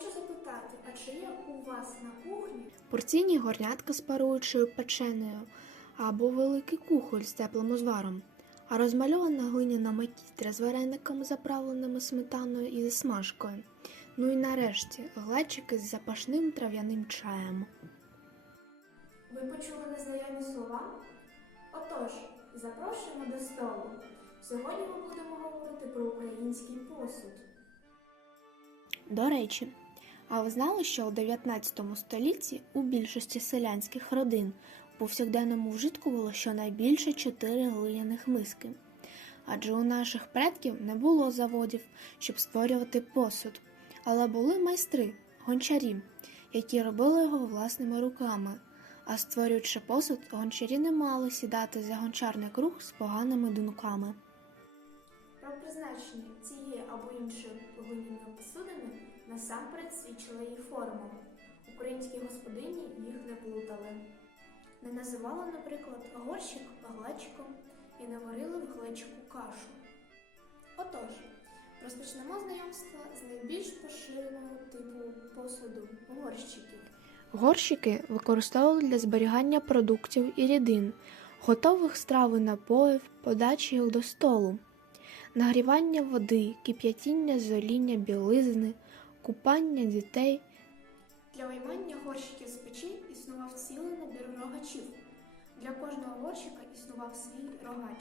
згадати, а чи є у вас на кухні порційні горнятка з паруючою печеною або великий кухоль з теплим узваром, а розмальована глиняна макітря з варениками, заправленими сметаною і засмажкою. Ну і нарешті глечики з запашним трав'яним чаєм. Ви почули незнайомі слова? Отож, запрошуємо до столу. Сьогодні ми будемо говорити про український посуд. До речі, а ви знали, що у 19 столітті у більшості селянських родин у повсякденному вжитку було щонайбільше 4 глиняних миски? Адже у наших предків не було заводів, щоб створювати посуд, але були майстри, гончарі, які робили його власними руками. А створюючи посуд, гончарі не мали сідати за гончарний круг з поганими думками. Про призначення цієї або іншої глиняної посудини насамперед свідчила її форма. Українські господині їх не плутали. Не називали, наприклад, горщик глечиком і не варили в глечику кашу. Отож, розпочнемо знайомство з найбільш поширеного типу посуду горщиків. Горщики використовували для зберігання продуктів і рідин, готових страв і напоїв, подачі їх до столу, нагрівання води, кип'ятіння зоління білизни, купання дітей. Для виймання горщиків з печі існував цілий набір рогачів. Для кожного горщика існував свій рогач.